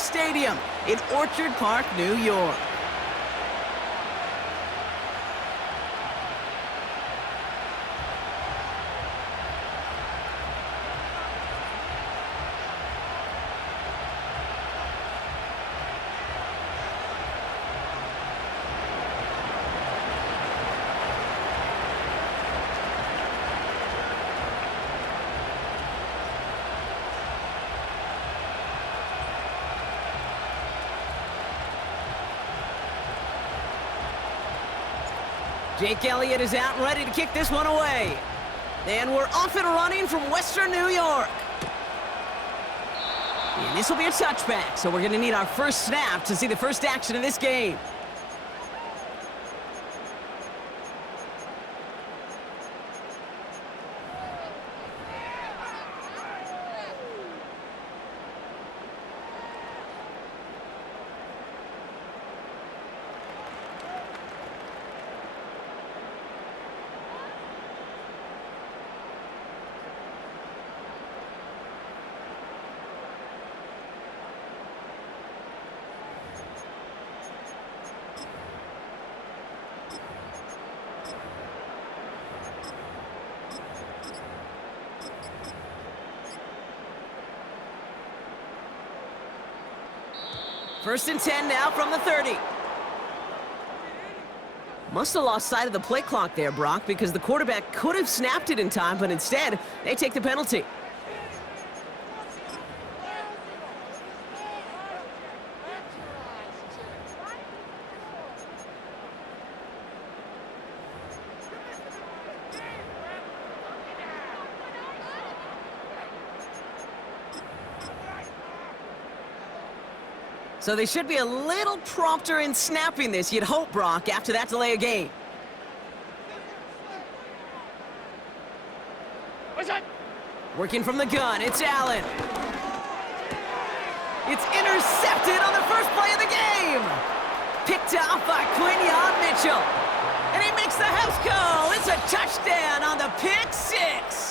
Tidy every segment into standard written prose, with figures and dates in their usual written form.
Park Stadium in Orchard Park, New York. Jake Elliott is out and ready to kick this one away. And we're off and running from Western New York. And this will be a touchback, so we're going to need our first snap to see the first action of this game. First and 10 now from the 30. Must have lost sight of the play clock there, Brock, because the quarterback could have snapped it in time, but instead, they take the penalty. So they should be a little prompter in snapping this, you'd hope, Brock, after that delay of game. Working from the gun, it's Allen. It's intercepted on the first play of the game. Picked off by Quinion Mitchell. And he makes the house call. It's a touchdown on the pick six.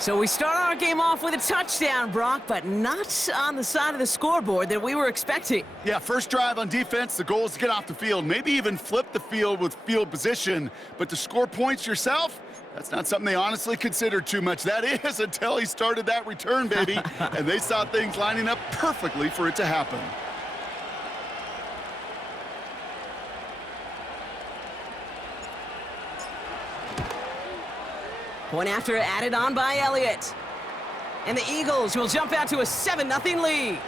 So we start our game off with a touchdown, Brock, but not on the side of the scoreboard that we were expecting. Yeah, first drive on defense, the goal is to get off the field, maybe even flip the field with field position. But to score points yourself, that's not something they honestly considered too much. That is until he started that return, baby. And they saw things lining up perfectly for it to happen. Point after added on by Elliott. And the Eagles will jump out to a 7-0 lead.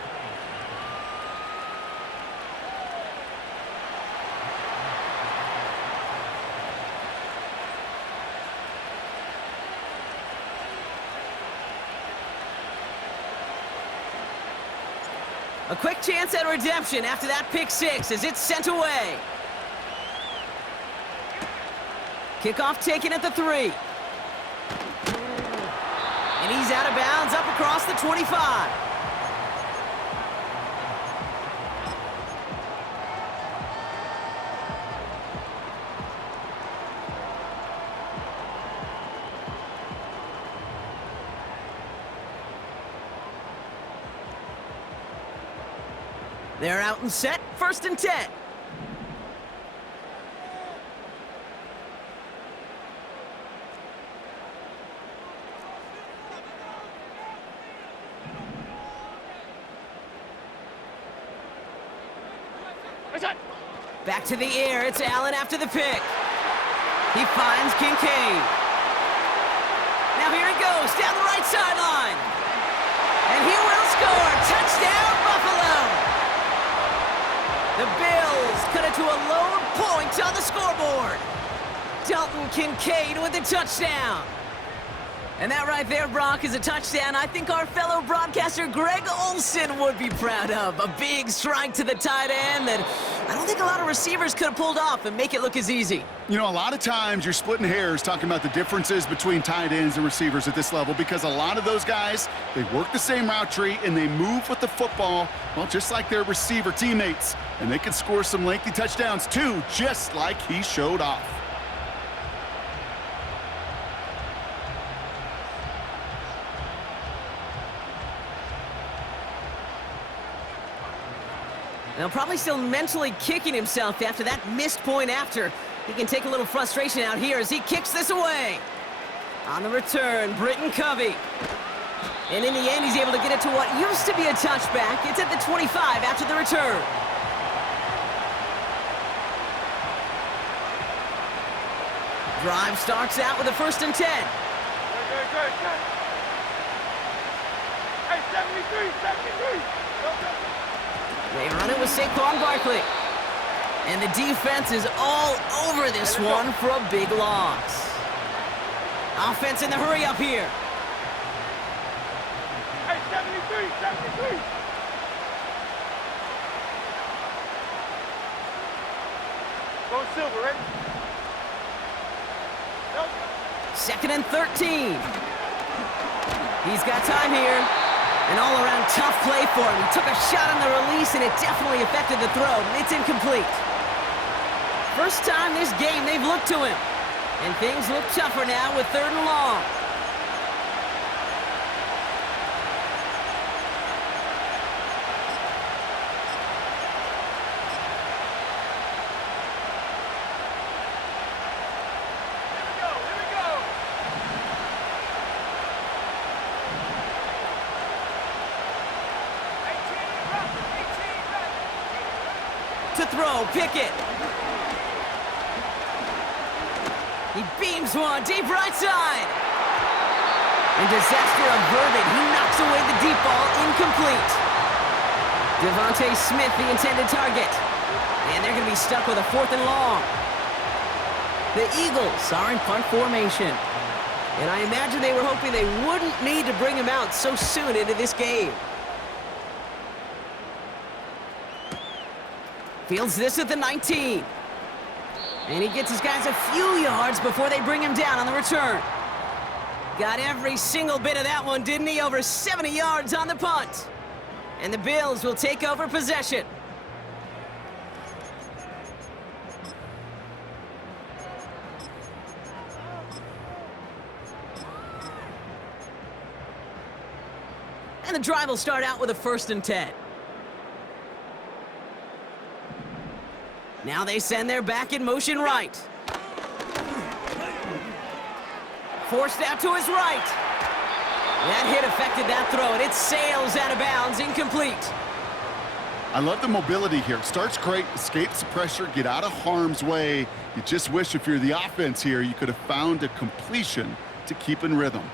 A quick chance at redemption after that pick six as it's sent away. Kickoff taken at the 3. And he's out of bounds up across the 25. They're out and set, first and 10. Back to the air, it's Allen after the pick. He finds Kincaid. Now here he goes, down the right sideline. And he will score, touchdown Buffalo. The Bills cut it to a lone point on the scoreboard. Dalton Kincaid with the touchdown. And that right there, Brock, is a touchdown I think our fellow broadcaster Greg Olsen would be proud of. A big strike to the tight end that I don't think a lot of receivers could have pulled off and make it look as easy. You know, a lot of times you're splitting hairs talking about the differences between tight ends and receivers at this level because a lot of those guys, they work the same route tree and they move with the football, well, just like their receiver teammates. And they can score some lengthy touchdowns too, just like he showed off. Now, probably still mentally kicking himself after that missed point after. He can take a little frustration out here as he kicks this away. On the return, Britton Covey. And in the end, he's able to get it to what used to be a touchback. It's at the 25 after the return. Drive starts out with a 1st and 10. Good. Hey, 73. They run it with Saquon Barkley. And the defense is all over this one for a big loss. Offense in the hurry up here. Hey, 73. Go silver, ready? 2nd and 13. He's got time here. An all-around tough play for him. He took a shot on the release, and it definitely affected the throw. It's incomplete. First time this game they've looked to him. And things look tougher now with 3rd and long. Here we go. To throw, Pickett. He beams one deep right side. And disaster averted. He knocks away the deep ball, incomplete. Devontae Smith, the intended target. And they're going to be stuck with a 4th and long. The Eagles are in punt formation. And I imagine they were hoping they wouldn't need to bring him out so soon into this game. Fields this at the 19. And he gets his guys a few yards before they bring him down on the return. Got every single bit of that one, didn't he? Over 70 yards on the punt. And the Bills will take over possession. And the drive will start out with a 1st and 10. Now they send their back in motion right. Forced out to his right. That hit affected that throw, and it sails out of bounds, incomplete. I love the mobility here. Starts great, escapes the pressure, get out of harm's way. You just wish if you're the offense here, you could have found a completion to keep in rhythm.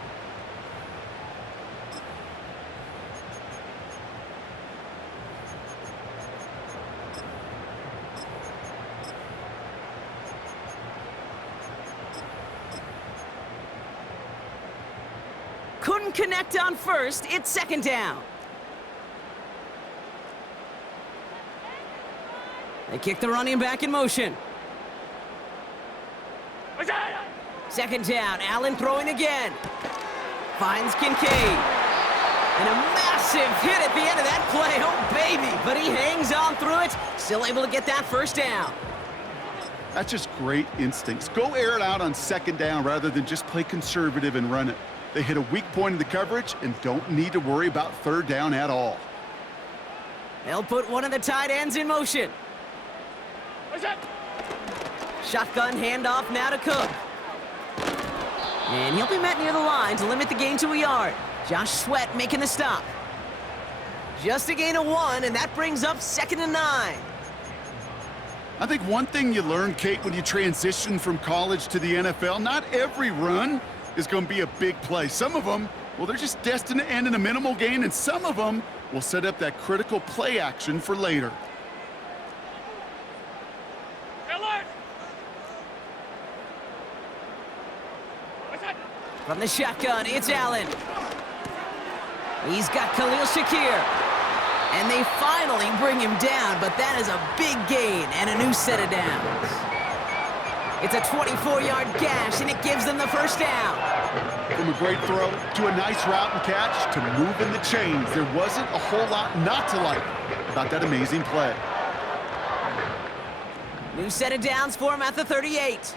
Couldn't connect on 1st. It's 2nd down. They kick the running back in motion. 2nd down. Allen throwing again. Finds Kincaid. And a massive hit at the end of that play. Oh, baby. But he hangs on through it. Still able to get that 1st down. That's just great instincts. Go air it out on 2nd down rather than just play conservative and run it. They hit a weak point in the coverage and don't need to worry about 3rd down at all. They'll put one of the tight ends in motion. Shotgun handoff now to Cook. And he'll be met near the line to limit the gain to a yard. Josh Sweat making the stop. Just a gain of 1, and that brings up 2nd and 9. I think one thing you learn, Kate, when you transition from college to the NFL, not every run is going to be a big play. Some of them, well, they're just destined to end in a minimal gain, and some of them will set up that critical play action for later. From the shotgun, it's Allen. He's got Khalil Shakir. And they finally bring him down, but that is a big gain and a new set of downs. It's a 24-yard gash, and it gives them the 1st down. From a great throw to a nice route and catch to moving the chains, there wasn't a whole lot not to like about that amazing play. New set of downs for him at the 38.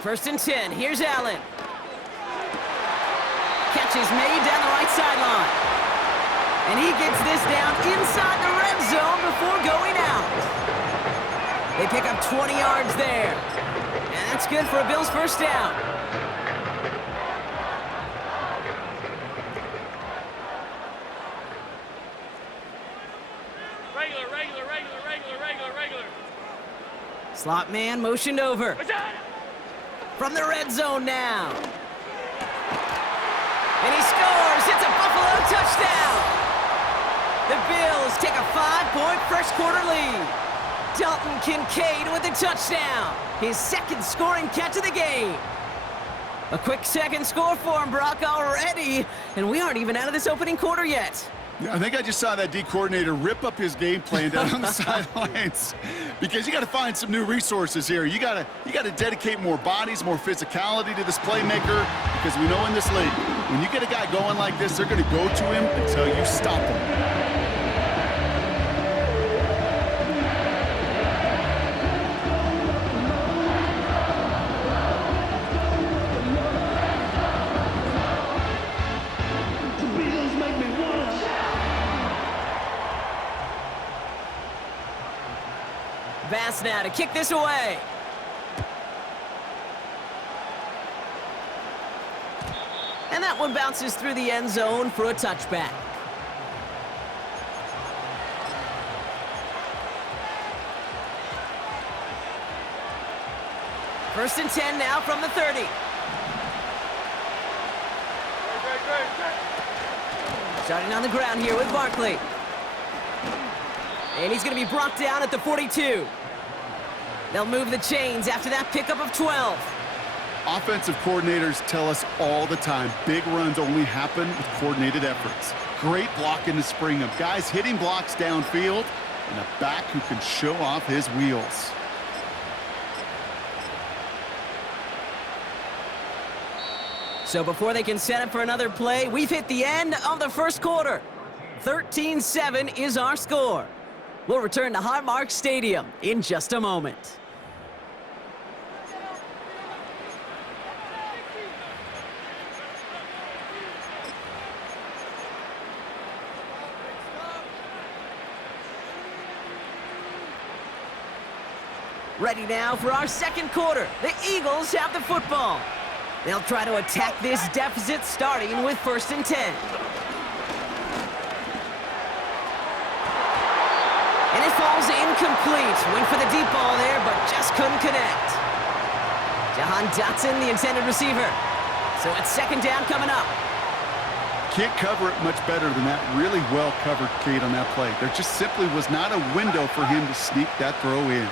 First and 10. Here's Allen. catch is made down the right sideline. And he gets this down inside the red zone before going out. They pick up 20 yards there. And that's good for a Bills first down. Regular. Slot man motioned over. From the red zone now. And he scores. It's a Buffalo touchdown. The Bills take a 5-point first quarter lead. Dalton Kincaid with a touchdown. His second scoring catch of the game. A quick second score for him, Brock, already. And we aren't even out of this opening quarter yet. I think I just saw that D coordinator rip up his game plan down on the sidelines, because you got to find some new resources here. You got to dedicate more bodies, more physicality to this playmaker, because we know in this league, when you get a guy going like this, they're going to go to him until you stop him. Pass now to kick this away. And that one bounces through the end zone for a touchback. First and 10 now from the 30. Starting on the ground here with Barkley. And he's going to be brought down at the 42. They'll move the chains after that pickup of 12. Offensive coordinators tell us all the time, big runs only happen with coordinated efforts. Great block in the spring of guys hitting blocks downfield and a back who can show off his wheels. So before they can set up for another play, we've hit the end of the first quarter. 13-7 is our score. We'll return to Highmark Stadium in just a moment. Ready now for our second quarter. The Eagles have the football. They'll try to attack this deficit starting with first and 10. And it falls incomplete. Went for the deep ball there, but just couldn't connect. Jahan Dotson, the intended receiver. So it's second down coming up. Can't cover it much better than that really well-covered Cade on that play. There just simply was not a window for him to sneak that throw in.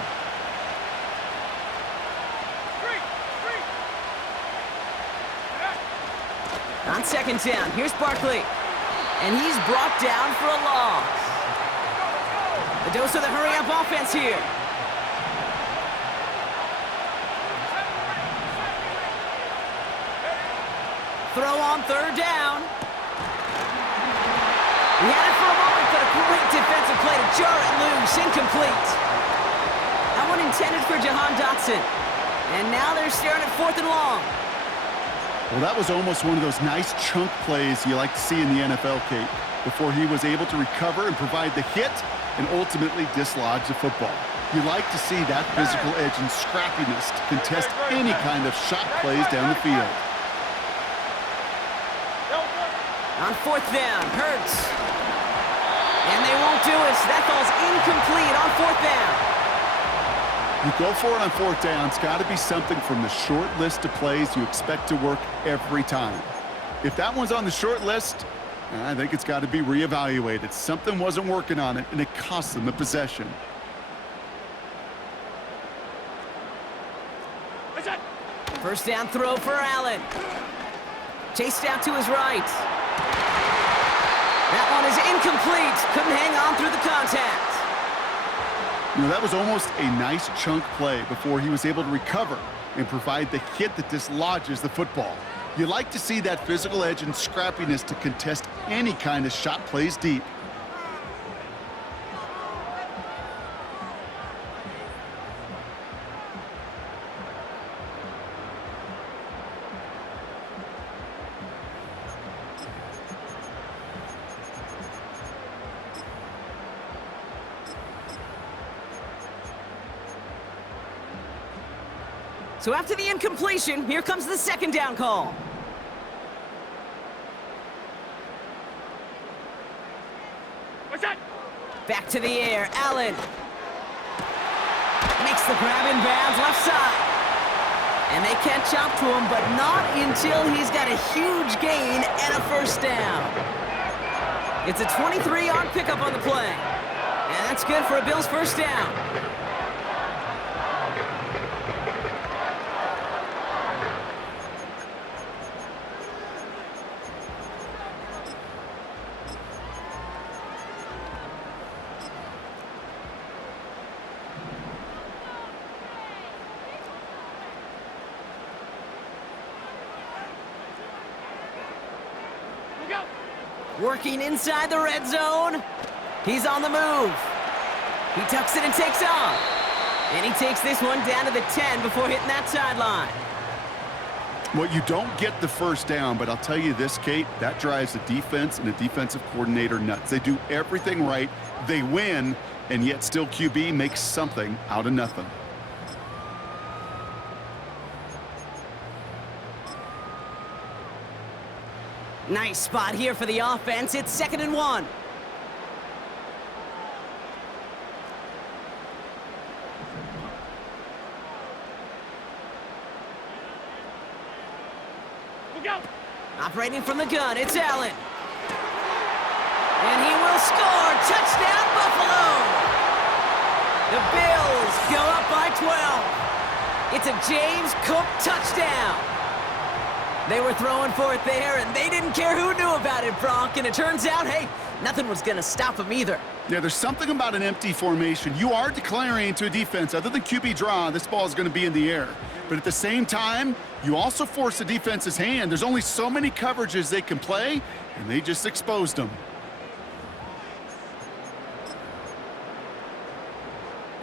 On second down, here's Barkley. And he's brought down for a loss. A dose of the hurry-up offense here. Throw on third down. He had it for a moment, but a great defensive play to jar it loose. Incomplete. That one intended for Jahan Dotson. And now they're staring at fourth and long. Well, that was almost one of those nice chunk plays you like to see in the NFL, Kate, before he was able to recover and provide the hit and ultimately dislodge the football. You like to see that physical edge and scrappiness to contest any kind of shot plays down the field. On fourth down, Hurts. And they won't do it. That falls incomplete on fourth down. You go for it on fourth down. It's got to be something from the short list of plays you expect to work every time. If that one's on the short list, I think it's got to be reevaluated. Something wasn't working on it, and it cost them the possession. First down throw for Allen. Chased out to his right. That one is incomplete. Couldn't hang on through the contact. You know, that was almost a nice chunk play before he was able to recover and provide the hit that dislodges the football. You like to see that physical edge and scrappiness to contest any kind of shot plays deep. So after the incompletion, here comes the second down call. What's that? Back to the air, Allen. Makes the grab in bounds, left side. And they catch up to him, but not until he's got a huge gain and a first down. It's a 23-yard pickup on the play. And that's good for a Bills first down. Look out! Working inside the red zone. He's on the move. He tucks it and takes off. And he takes this one down to the 10 before hitting that sideline. Well, you don't get the first down, but I'll tell you this, Kate, that drives the defense and the defensive coordinator nuts. They do everything right, they win, and yet still QB makes something out of nothing. Nice spot here for the offense. It's 2nd and 1. Look out! Operating from the gun, it's Allen. And he will score. Touchdown, Buffalo! The Bills go up by 12. It's a James Cook touchdown. They were throwing for it there, and they didn't care who knew about it, Brock. And it turns out, hey, nothing was going to stop them either. Yeah, there's something about an empty formation. You are declaring to a defense, other than QB draw, this ball is going to be in the air. But at the same time, you also force the defense's hand. There's only so many coverages they can play, and they just exposed them.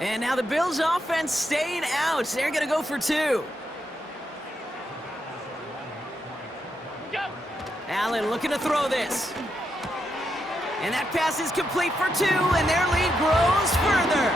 And now the Bills' offense staying out. They're going to go for 2. Look out! Allen looking to throw this. And that pass is complete for 2, and their lead grows further.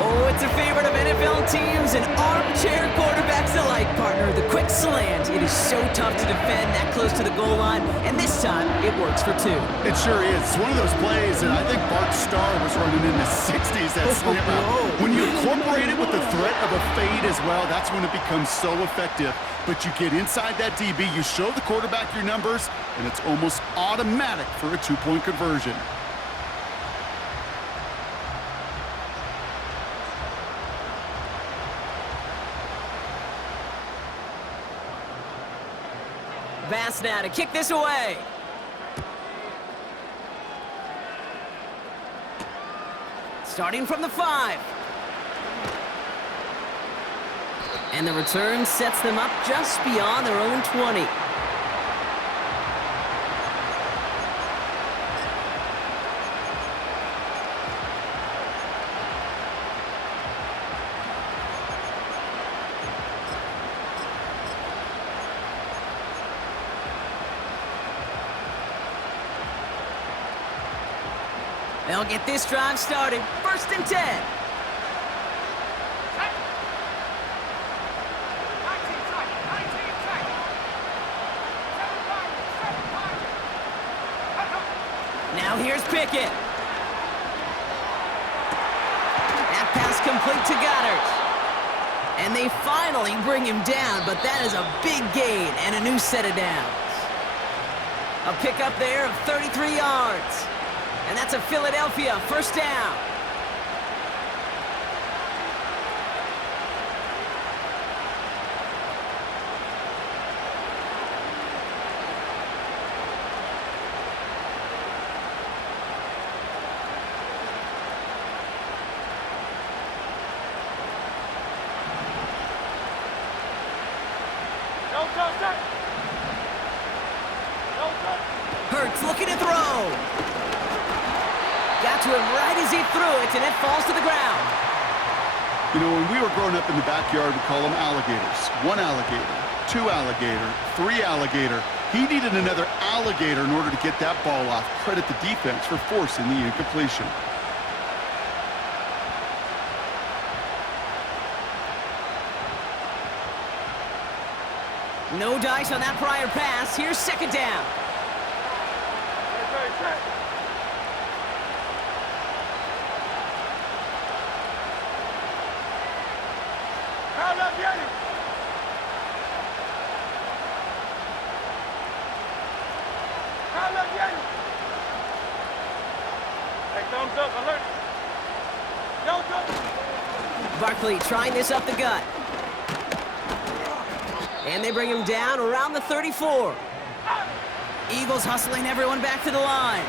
Oh, it's a favorite of NFL teams and armchair quarterbacks alike, partner. The quick slant. It is so tough to defend that close to the goal line, and this time it works for 2. It sure is. It's one of those plays that I think Bart Starr was running in the 60s, that slant route. When you incorporate it with the threat of a fade as well, that's when it becomes so effective. But you get inside that DB, you show the quarterback your numbers, and it's almost automatic for a 2-point conversion. Bass now to kick this away. Starting from the 5. And the return sets them up just beyond their own 20. They'll get this drive started. 1st and 10. 19 tight. 7-5. Now here's Pickett. That pass complete to Goddard. And they finally bring him down, but that is a big gain and a new set of downs. A pickup there of 33 yards. And that's a Philadelphia first down. No touch. No touch. Hurts looking to throw. Got to him right as he threw it, and it falls to the ground. You know, when we were growing up in the backyard, we call them alligators. 1 alligator, 2 alligator, 3 alligator. He needed another alligator in order to get that ball off. Credit the defense for forcing the incompletion. No dice on that prior pass. Here's second down. Thumbs up, alert. Barkley trying this up the gut. And they bring him down around the 34. Eagles hustling everyone back to the line.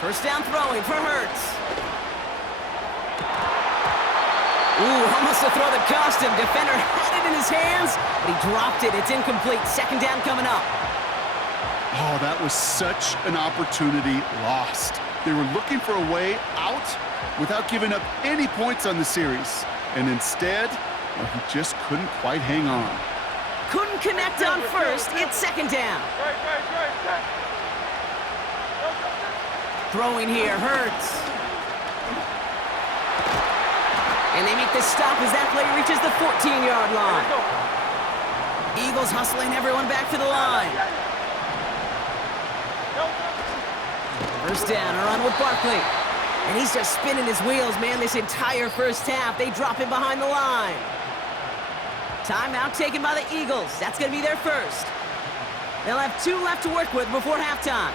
First down throwing for Hurts. Ooh, almost a throw that cost him. Defender had it in his hands, but he dropped it. It's incomplete. Second down coming up. Oh, that was such an opportunity lost. They were looking for a way out without giving up any points on the series. And instead, well, he just couldn't quite hang on. Couldn't connect on first. It's second down. Throwing here, Hurts. And they make the stop as that play reaches the 14-yard line. Eagles hustling everyone back to the line. First down, a run with Barkley. And he's just spinning his wheels, man, this entire first half. They drop him behind the line. Timeout taken by the Eagles. That's going to be their first. They'll have 2 left to work with before halftime.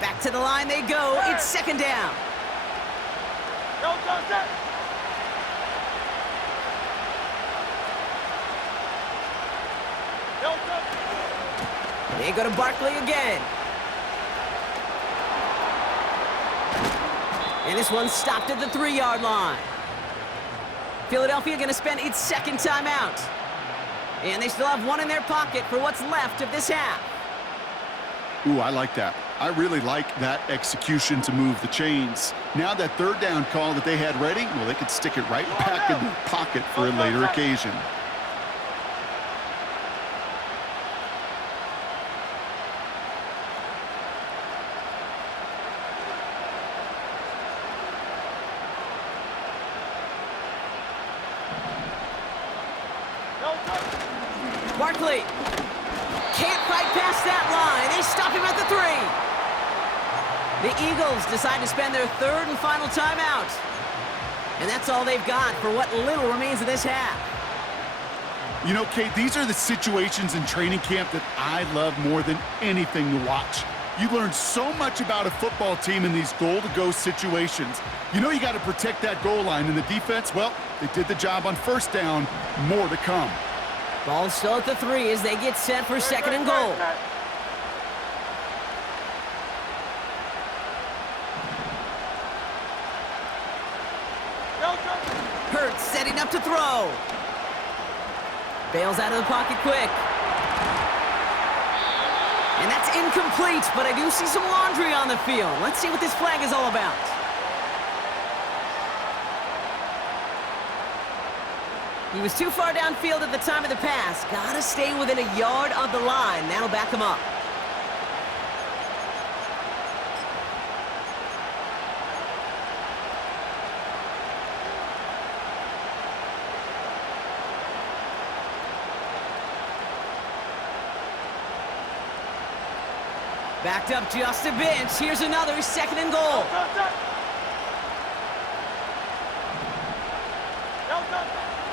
Back to the line they go. It's second down. They go to Barkley again. And this one's stopped at the 3-yard line. Philadelphia going to spend its second timeout. And they still have one in their pocket for what's left of this half. Ooh, I like that. I really like that execution to move the chains. Now that third down call that they had ready, well, they could stick it right back in their pocket for a later occasion. Barkley can't fight past that line. They stop him at the 3. The Eagles decide to spend their third and final timeout. And that's all they've got for what little remains of this half. You know, Kate, these are the situations in training camp that I love more than anything to watch. You learn so much about a football team in these goal-to-go situations. You know you got to protect that goal line, and the defense, well, they did the job on first down. More to come. Ball still at the 3 as they get set for second and goal. Hurts setting up to throw. Bails out of the pocket quick. And that's incomplete, but I do see some laundry on the field. Let's see what this flag is all about. He was too far downfield at the time of the pass. Gotta stay within a yard of the line. That'll back him up. Backed up just a bit. Here's another second and goal.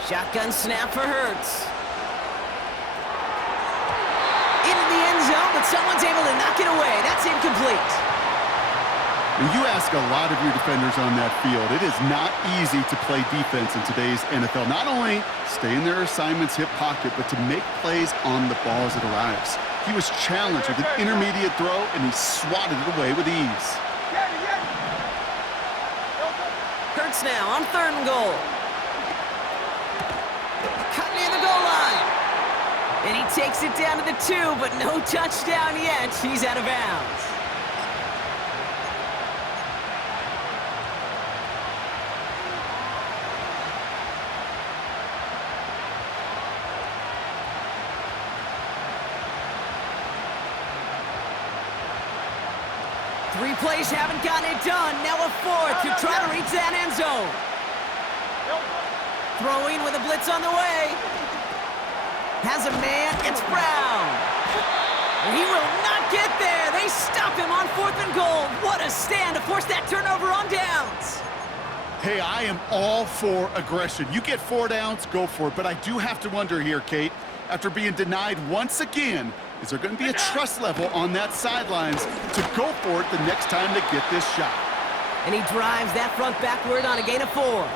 Shotgun snap for Hurts. Into the end zone, but someone's able to knock it away. That's incomplete. When you ask a lot of your defenders on that field, it is not easy to play defense in today's NFL. Not only stay in their assignment's hip pocket, but to make plays on the ball as it arrives. He was challenged with an intermediate throw, and he swatted it away with ease. Hurts now on 3rd and goal. Cutting near the goal line. And he takes it down to the 2, but no touchdown yet. He's out of bounds. Three plays haven't gotten it done. Now a 4th to try to reach that end zone. Throwing with a blitz on the way. Has a man. It's Brown. He will not get there. They stop him on 4th and goal. What a stand to force that turnover on downs. Hey, I am all for aggression. You get 4 downs, go for it. But I do have to wonder here, Kate, after being denied once again, is there going to be a trust level on that sidelines to go for it the next time they get this shot? And he drives that front backward on a gain of 4.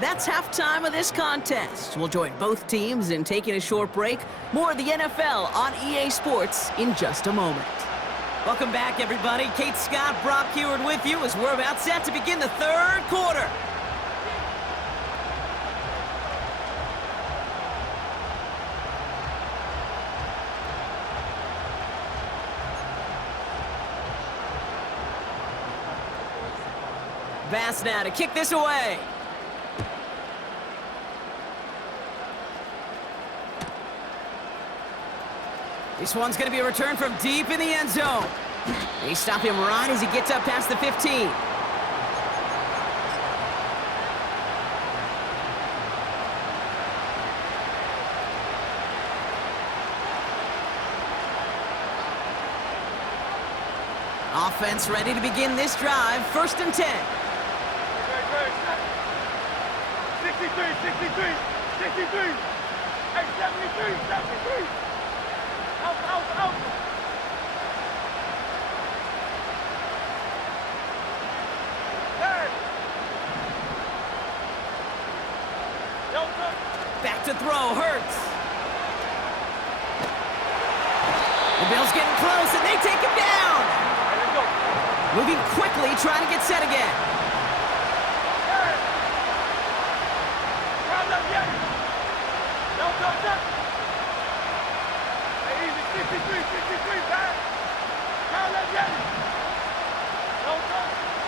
That's halftime of this contest. We'll join both teams in taking a short break. More of the NFL on EA Sports in just a moment. Welcome back, everybody. Kate Scott, Brock Heward with you as we're about set to begin the 3rd quarter. Bass now to kick this away. This one's going to be a return from deep in the end zone. They stop him right as he gets up past the 15. Offense ready to begin this drive. 1st and 10. 63, 63, 63. Hey, 73, 73. Out, out, out. Back to throw, Hurts. The Bills getting close, and they take him down. Moving quickly, trying to get set again.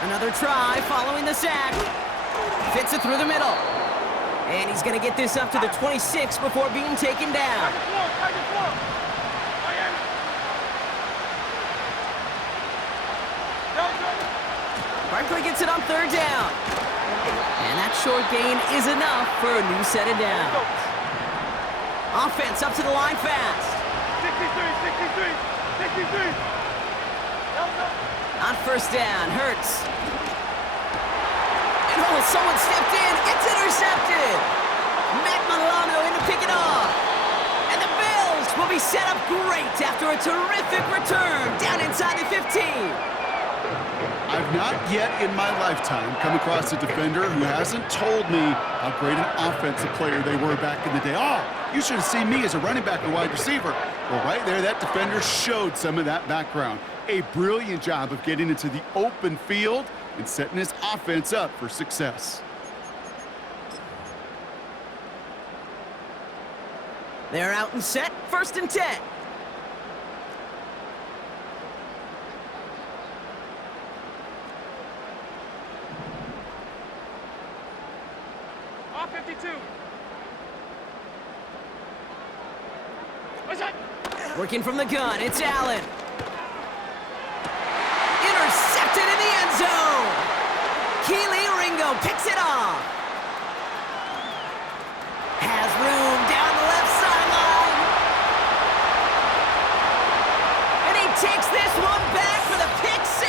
Another try following the sack. Fits it through the middle. And he's going to get this up to the 26 before being taken down. Barkley gets it on 3rd down. And that short gain is enough for a new set of downs. Offense up to the line fast. 63, 63, 63. On 1st down, Hurts. And oh, someone stepped in. It's intercepted. Matt Milano in to pick it off. And the Bills will be set up great after a terrific return down inside the 15. I've not yet in my lifetime come across a defender who hasn't told me how great an offensive player they were back in the day. Oh, you should have seen me as a running back or wide receiver. Well, right there, that defender showed some of that background. A brilliant job of getting into the open field and setting his offense up for success. They're out and set. 1st and 10. Working from the gun, it's Allen. Intercepted in the end zone. Keely Ringo picks it off. Has room down the left sideline. And he takes this one back for the pick 6.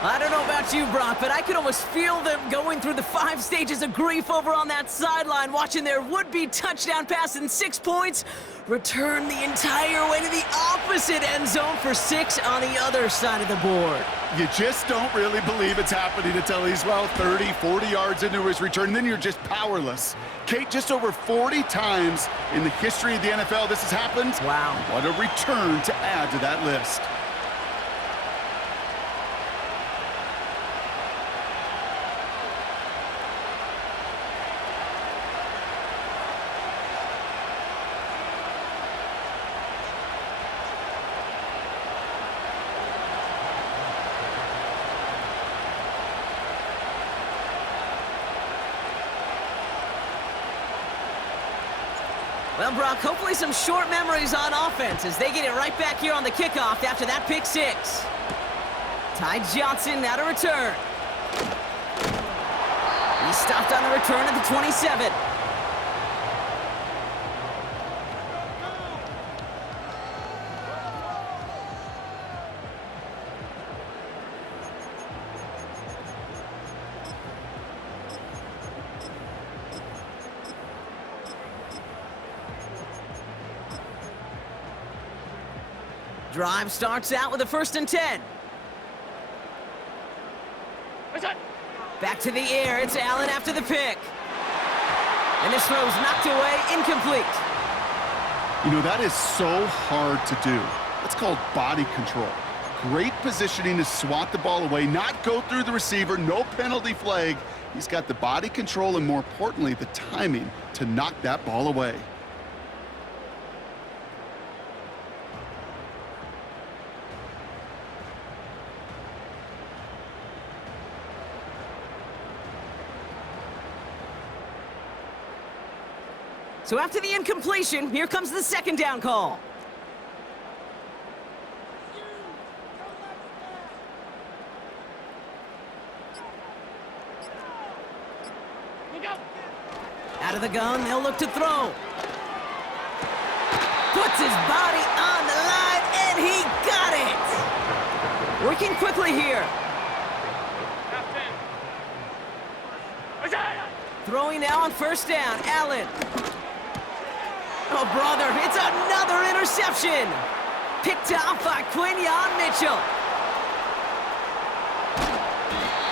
I don't know about you, Brock, but I could almost feel them going through the 5 stages of grief over on that sideline, watching their would-be touchdown pass in 6 points return the entire way to the opposite end zone for 6 on the other side of the board. You just don't really believe it's happening until he's, well, 30, 40 yards into his return. Then you're just powerless. Kate, just over 40 times in the history of the NFL this has happened. Wow. What a return to add to that list. Well, Brock, hopefully some short memories on offense as they get it right back here on the kickoff after that pick six. Ty Johnson now to return. He stopped on the return at the 27. Drive starts out with a 1st and 10. Back to the air, it's Allen after the pick. And this throw's knocked away, incomplete. You know, that is so hard to do. That's called body control. Great positioning to swat the ball away, not go through the receiver, no penalty flag. He's got the body control and, more importantly, the timing to knock that ball away. So after the incompletion, here comes the 2nd down call. Out of the gun, they'll look to throw. Puts his body on the line, and he got it! Working quickly here. Throwing now on 1st down, Allen. Oh, brother, it's another interception! Picked off by Quinyon Mitchell.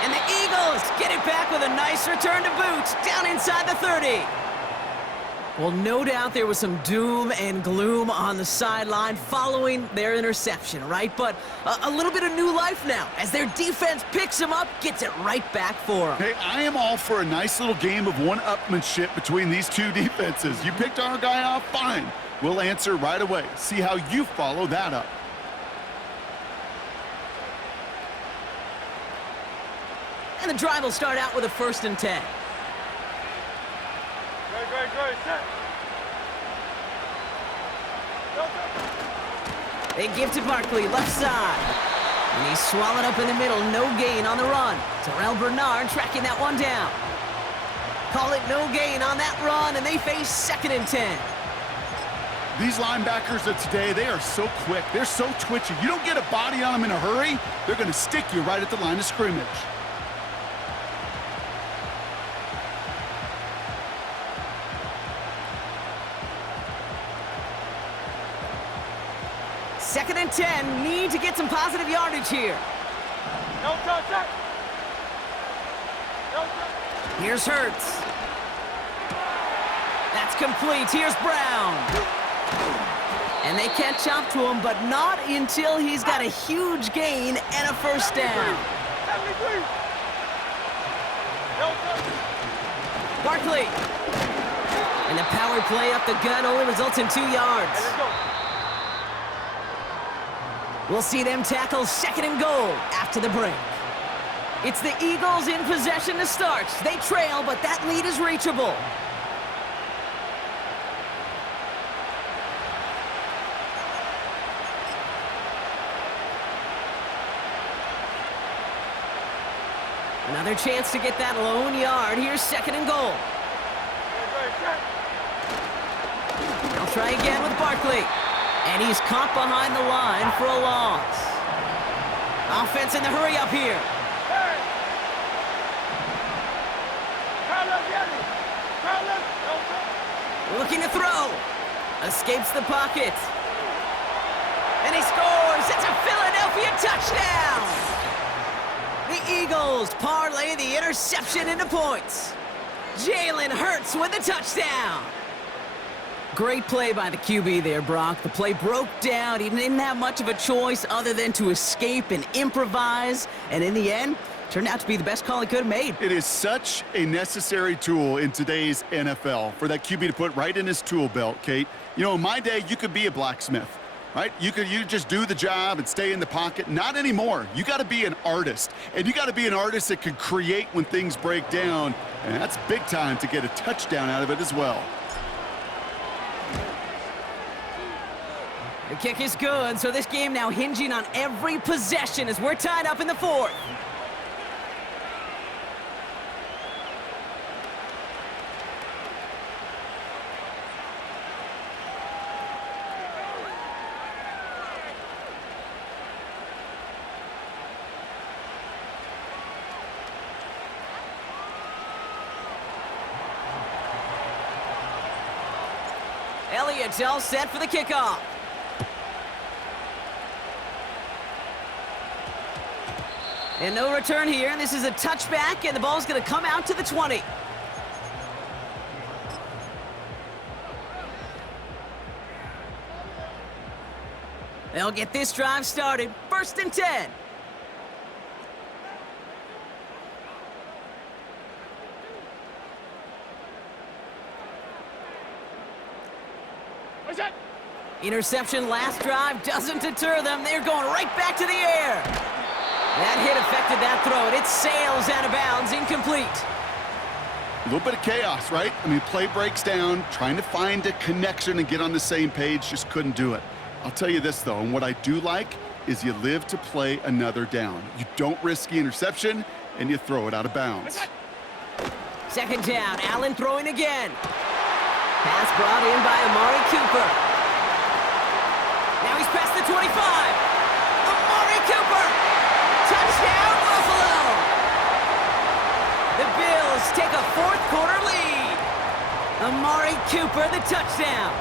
And the Eagles get it back with a nice return to boot down inside the 30. Well, no doubt there was some doom and gloom on the sideline following their interception, right? But a little bit of new life now as their defense picks them up, gets it right back for them. Hey, I am all for a nice little game of one-upmanship between these two defenses. You picked our guy off, fine. We'll answer right away. See how you follow that up. And the drive will start out with a 1st and 10. Great, set. They give to Barkley, left side. And he's swallowed up in the middle, no gain on the run. Terrell Bernard tracking that one down. Call it no gain on that run, and they face 2nd and 10. These linebackers of today, they are so quick. They're so twitchy. You don't get a body on them in a hurry, they're going to stick you right at the line of scrimmage. Second and 10, need to get some positive yardage here. No touch. No touch. Here's Hurts. That's complete. Here's Brown. And they catch up to him, but not until he's got a huge gain and a 1st down. 73. No touch. Barkley. And the power play up the gut only results in 2 yards. Hey, let's go. We'll see them tackle 2nd and goal after the break. It's the Eagles in possession to start. They trail, but that lead is reachable. Another chance to get that lone yard. Here's 2nd and goal. Great, set. They'll try again with Barkley. And he's caught behind the line for a loss. Offense in the hurry up here. Hey. Carlos, no touch. Looking to throw. Escapes the pocket. And he scores. It's a Philadelphia touchdown. The Eagles parlay the interception into points. Jalen Hurts with the touchdown. Great play by the QB there, Brock. The play broke down. He didn't have much of a choice other than to escape and improvise. And in the end, turned out to be the best call he could have made. It is such a necessary tool in today's NFL for that QB to put right in his tool belt, Kate. You know, in my day, you could be a blacksmith, right? You just do the job and stay in the pocket. Not anymore. You got to be an artist. And you got to be an artist that can create when things break down. And that's big time to get a touchdown out of it as well. The kick is good, so this game now hinging on every possession as we're tied up in the fourth. Elliott's all set for the kickoff. And no return here. This is a touchback, and the ball's going to come out to the 20. They'll get this drive started. 1st and 10. What's that? Interception last drive doesn't deter them. They're going right back to the air. That hit affected that throw, and it sails out of bounds, incomplete. A little bit of chaos, right? I mean, play breaks down, trying to find a connection and get on the same page, just couldn't do it. I'll tell you this, though, and what I do like is you live to play another down. You don't risk the interception, and you throw it out of bounds. 2nd down, Allen throwing again. Pass brought in by Amari Cooper. Now he's past the 25. Amari Cooper! Touchdown, Buffalo! The Bills take a 4th quarter lead. Amari Cooper, the touchdown.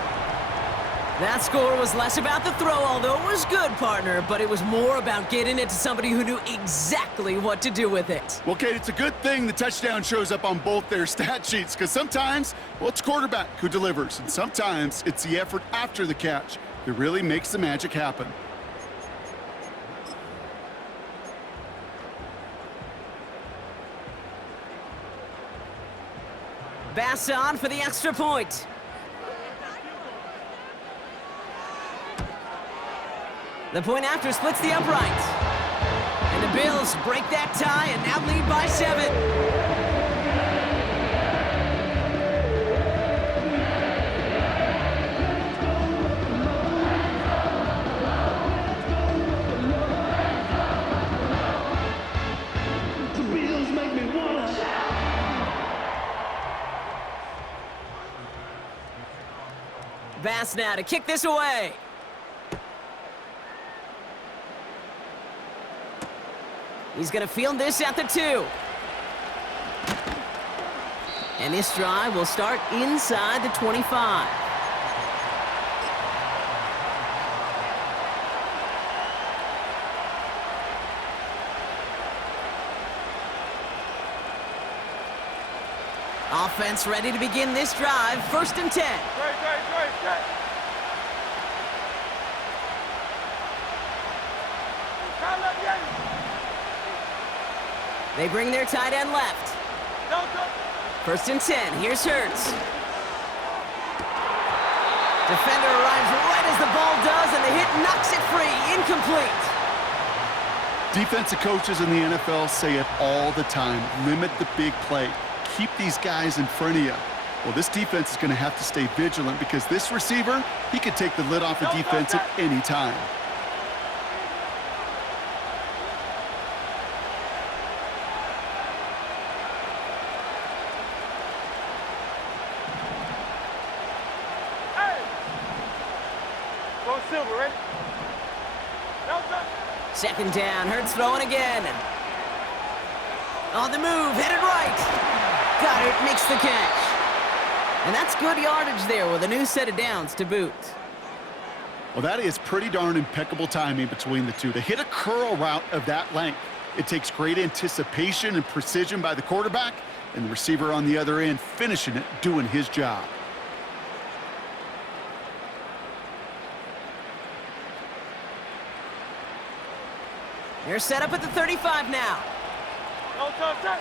That score was less about the throw, although it was good, partner, but it was more about getting it to somebody who knew exactly what to do with it. Well, Kate, it's a good thing the touchdown shows up on both their stat sheets, because sometimes, well, it's quarterback who delivers, and sometimes it's the effort after the catch that really makes the magic happen. Bass on for the extra point. The point after splits the upright. And the Bills break that tie and now lead by 7. Bass now to kick this away. He's going to field this at the 2. And this drive will start inside the 25. Offense ready to begin this drive. 1st and 10. Great, set. They bring their tight end left. 1st and 10. Here's Hurts. Defender arrives right as the ball does, and the hit knocks it free. Incomplete. Defensive coaches in the NFL say it all the time. Limit the big play. Keep these guys in front of you. Well, this defense is going to have to stay vigilant because this receiver, he could take the lid off the defense at any time. Hey! Go Silver, ready? 2nd down. Hurts throwing again. On the move, headed right. Got it, makes the catch. And that's good yardage there with a new set of downs to boot. Well, that is pretty darn impeccable timing between the two. To hit a curl route of that length, it takes great anticipation and precision by the quarterback, and the receiver on the other end finishing it, doing his job. They're set up at the 35 now. No touch, set.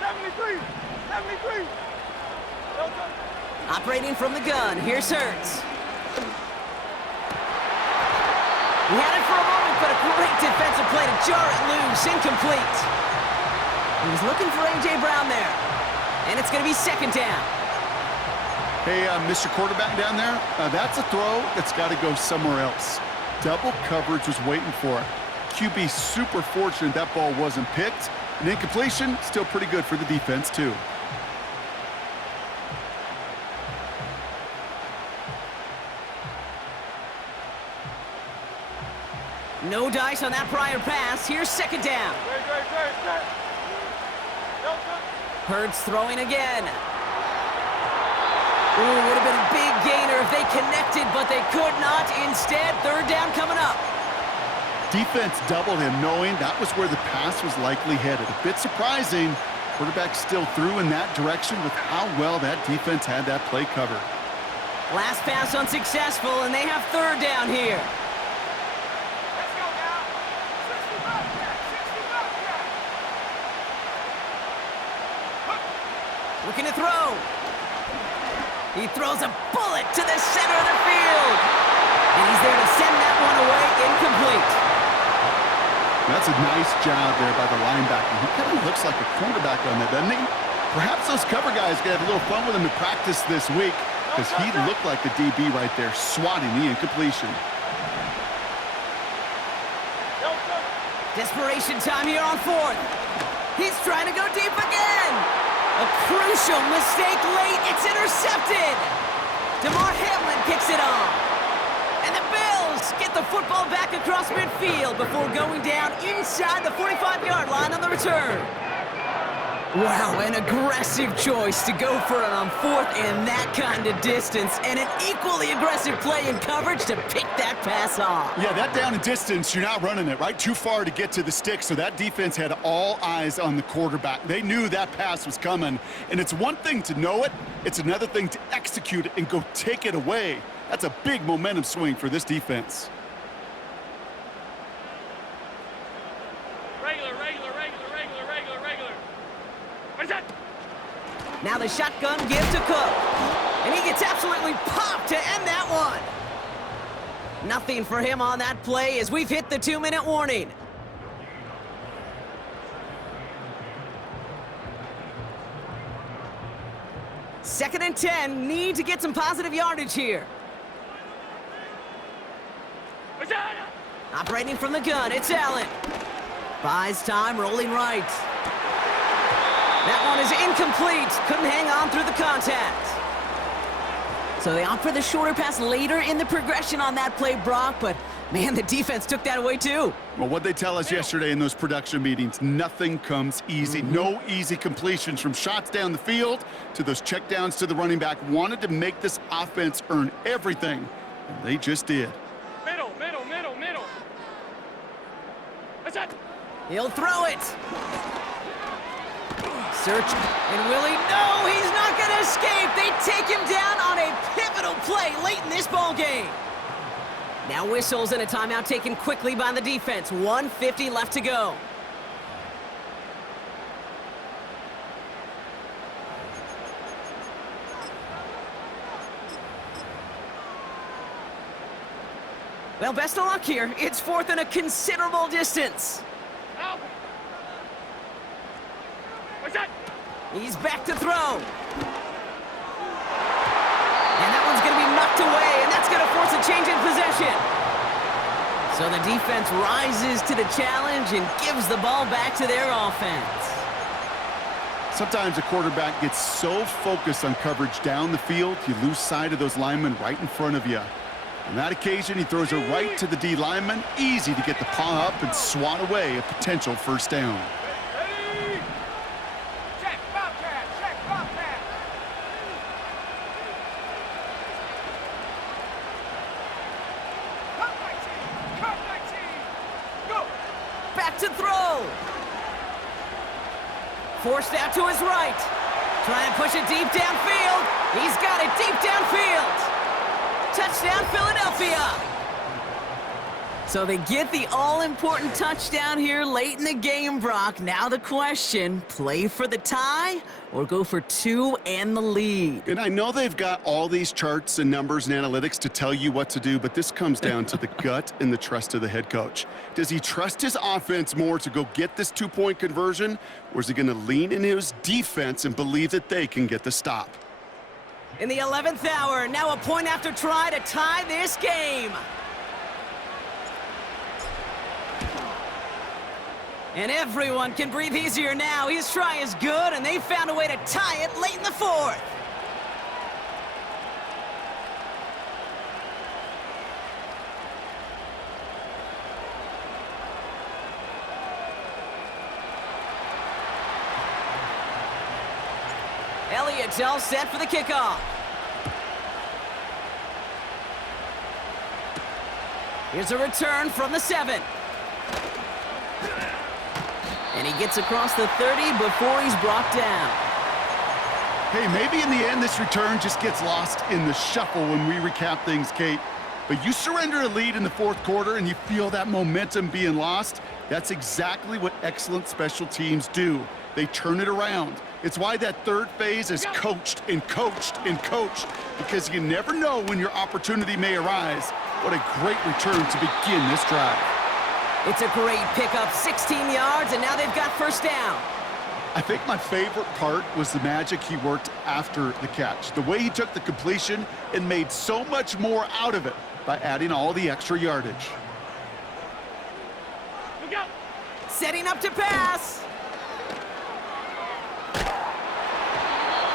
73. No touch. Operating from the gun, here's Hurts. He had it for a moment, but a great defensive play to jar it loose, incomplete. He was looking for A.J. Brown there. And it's going to be 2nd down. Hey, Mr. Quarterback down there, that's a throw that's got to go somewhere else. Double coverage was waiting for it. QB super fortunate that ball wasn't picked. An incompletion, still pretty good for the defense, too. No dice on that prior pass. Here's second down. Hurts throwing again. Ooh, would have been a big gainer if they connected, but they could not. Instead, third down coming up. Defense doubled him, knowing that was where the pass was likely headed. A bit surprising. Quarterback still threw in that direction with how well that defense had that play covered. Last pass unsuccessful, and they have third down here. Let's go now. 60 Bobcat, 60 Bobcat. Looking to throw. He throws a bullet to the center of the field. And he's there to send that one away, incomplete. That's a nice job there by the linebacker. He kind of looks like a cornerback on that, doesn't he? Perhaps those cover guys can have a little fun with him in practice this week, because he looked like the DB right there, swatting the incompletion. Desperation time here on fourth. He's trying to go deep again. A crucial mistake late. It's intercepted. DeMar Hamlin kicks it off. And the Bills get the football back across midfield before going down inside the 45-yard line on the return. Wow, an aggressive choice to go for it on fourth and that kind of distance, and an equally aggressive play in coverage to pick that pass off. Yeah, that down and distance, you're not running it, right? Too far to get to the stick, so that defense had all eyes on the quarterback. They knew that pass was coming, and it's one thing to know it, it's another thing to execute it and go take it away. That's a big momentum swing for this defense. Now the shotgun give to Cook. And he gets absolutely popped to end that one. Nothing for him on that play as we've hit the 2-minute warning. Second and 10, need to get some positive yardage here. Operating from the gun, it's Allen. Buys time, rolling right. That one is incomplete. Couldn't hang on through the contact. So they opt for the shorter pass later in the progression on that play, Brock, but man, the defense took that away too. Well, what they tell us yesterday in those production meetings, nothing comes easy. No easy completions from shots down the field to those checkdowns to the running back. Wanted to make this offense earn everything, and they just did. Middle. He'll throw it. Search, and Willie, no, he's not going to escape. They take him down on a pivotal play late in this ball game. Now whistles and a timeout taken quickly by the defense. 1:50 left to go. Well, best of luck here. It's fourth and a considerable distance. He's back to throw. And that one's going to be knocked away, and that's going to force a change in possession. So the defense rises to the challenge and gives the ball back to their offense. Sometimes a quarterback gets so focused on coverage down the field, you lose sight of those linemen right in front of you. On that occasion, he throws it right to the D lineman. Easy to get the paw up and swat away a potential first down. Back to throw. Forced out to his right. Trying to push it deep downfield. He's got it deep downfield. Touchdown, Philadelphia. So they get the all-important touchdown here late in the game, Brock. Now the question, play for the tie or go for two and the lead? And I know they've got all these charts and numbers and analytics to tell you what to do, but this comes down to the gut and the trust of the head coach. Does he trust his offense more to go get this two-point conversion, or is he going to lean in his defense and believe that they can get the stop? In the 11th hour, now a point after try to tie this game. And everyone can breathe easier now. His try is good, and they found a way to tie it late in the fourth. Elliott's all set for the kickoff. Here's a return from the 7. And he gets across the 30 before he's brought down. Hey, maybe in the end this return just gets lost in the shuffle when we recap things, Kate. But you surrender a lead in the fourth quarter and you feel that momentum being lost. That's exactly what excellent special teams do. They turn it around. It's why that third phase is coached and coached and coached, because you never know when your opportunity may arise. What a great return to begin this drive. It's a great pickup, 16 yards, and now they've got first down. I think my favorite part was the magic he worked after the catch. The way he took the completion and made so much more out of it by adding all the extra yardage. Look out! Setting up to pass.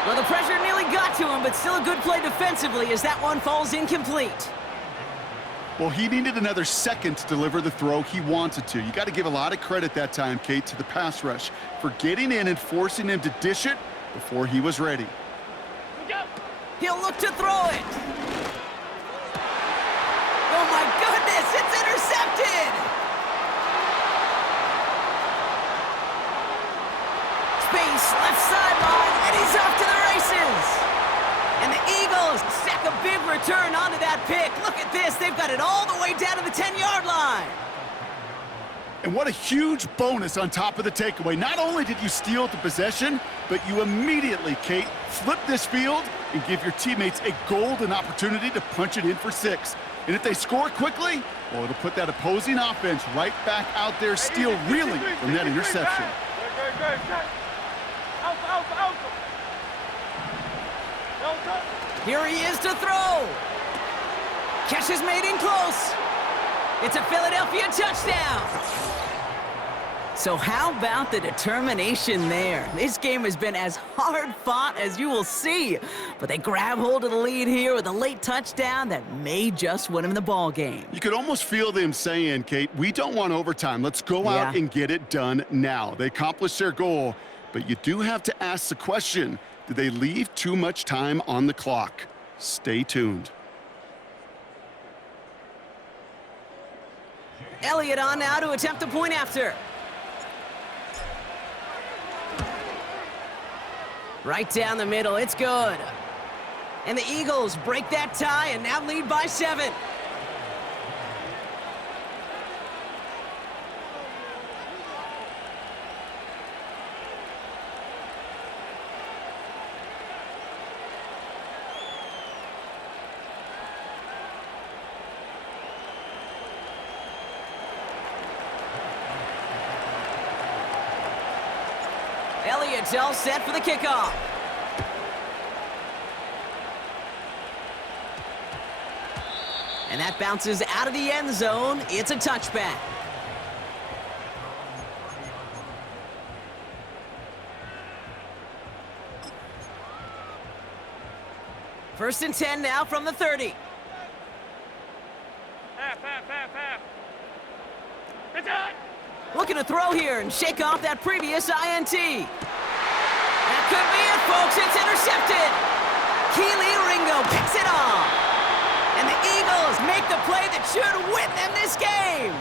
Well, the pressure nearly got to him, but still a good play defensively as that one falls incomplete. Well, he needed another second to deliver the throw he wanted to. You got to give a lot of credit that time, Kate, to the pass rush for getting in and forcing him to dish it before he was ready. Look out! He'll look to throw it. Oh, my goodness, it's intercepted. Space, left sideline, and he's off to the races. And the Eagles stack a big return onto that pick. Look at this. They've got it all the way down to the 10-yard line. And what a huge bonus on top of the takeaway. Not only did you steal the possession, but you immediately, Kate, flip this field and give your teammates a golden opportunity to punch it in for 6. And if they score quickly, well, it'll put that opposing offense right back out there, steal reeling from that interception. Good. Alpha. Here he is to throw. Catch is made in close. It's a Philadelphia touchdown. So how about the determination there? This game has been as hard fought as you will see. But they grab hold of the lead here with a late touchdown that may just win them the ball game. You could almost feel them saying, Kate, we don't want overtime. Let's go out and get it done now. They accomplished their goal, but you do have to ask the question, did they leave too much time on the clock? Stay tuned. Elliott on now to attempt the point after. Right down the middle, it's good. And the Eagles break that tie and now lead by 7. Elliott's all set for the kickoff. And that bounces out of the end zone. It's a touchback. First and 10 now from the 30. Half. It's on! Looking to throw here and shake off that previous INT. That could be it, folks. It's intercepted. Keely Ringo picks it off. And the Eagles make the play that should win them this game.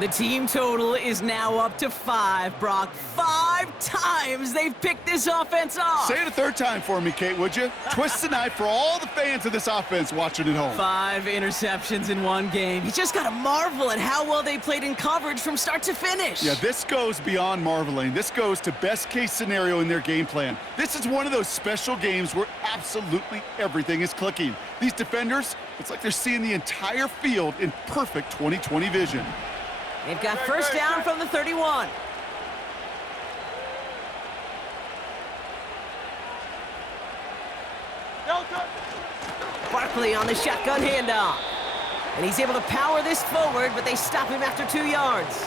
The team total is now up to 5, Brock. 5 times they've picked this offense off. Say it a third time for me, Kate, would you? Twist the knife for all the fans of this offense watching at home. 5 interceptions in one game. You just got to marvel at how well they played in coverage from start to finish. Yeah, this goes beyond marveling. This goes to best case scenario in their game plan. This is one of those special games where absolutely everything is clicking. These defenders, it's like they're seeing the entire field in perfect 20/20 vision. They've got first down from the 31. No touch. Barkley on the shotgun handoff. And he's able to power this forward, but they stop him after 2 yards.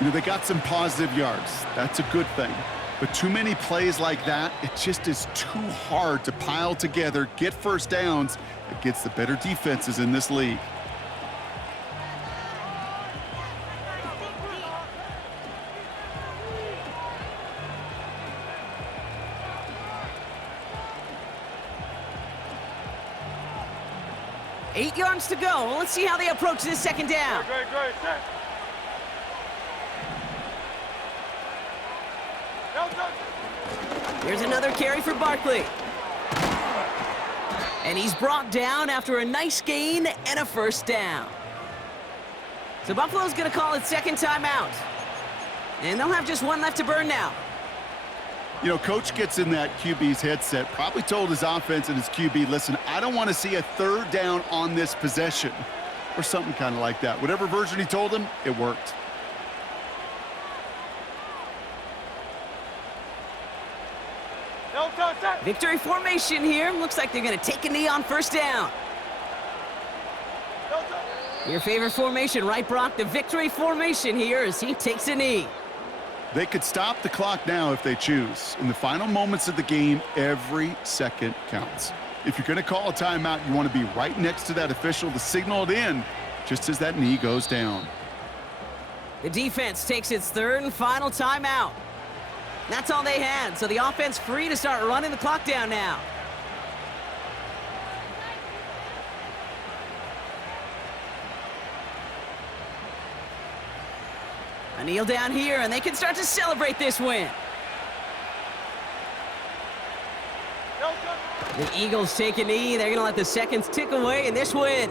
You know, they got some positive yards. That's a good thing. But too many plays like that, it just is too hard to pile together, get first downs against the better defenses in this league. Eight yards to go. Let's see how they approach this second down. Great. Set. No touch. Here's another carry for Barkley. And he's brought down after a nice gain and a first down. So Buffalo's going to call it second timeout. And they'll have just one left to burn now. You know, coach gets in that QB's headset, probably told his offense and his QB, listen, I don't want to see a third down on this possession, or something kind of like that. Whatever version he told him, it worked. No touch. Set. Victory formation here. Looks like they're going to take a knee on first down. No touch. Your favorite formation, right, Brock? The victory formation here as he takes a knee. They could stop the clock now if they choose. In the final moments of the game, every second counts. If you're going to call a timeout, you want to be right next to that official to signal it in just as that knee goes down. The defense takes its third and final timeout. That's all they had, so the offense free to start running the clock down now. A kneel down here, and they can start to celebrate this win. No touch. The Eagles take a knee. They're going to let the seconds tick away in this win.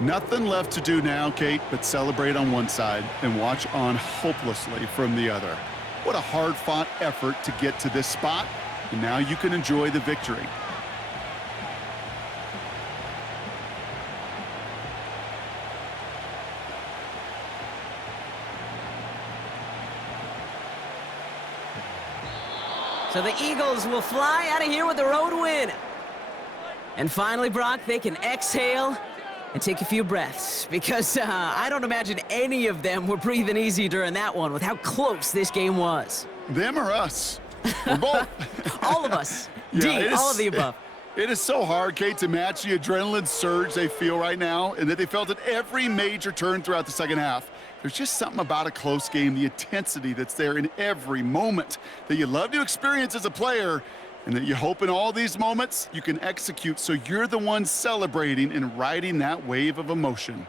Nothing left to do now, Kate, but celebrate on one side and watch on hopelessly from the other. What a hard-fought effort to get to this spot, and now you can enjoy the victory. So the Eagles will fly out of here with the road win. And finally, Brock, they can exhale and take a few breaths because I don't imagine any of them were breathing easy during that one with how close this game was. Them or us? We're both. All of us. Yeah, D, all of the above. It is so hard, Kate, to match the adrenaline surge they feel right now and that they felt at every major turn throughout the second half. There's just something about a close game, the intensity that's there in every moment that you love to experience as a player and that you hope in all these moments you can execute so you're the one celebrating and riding that wave of emotion.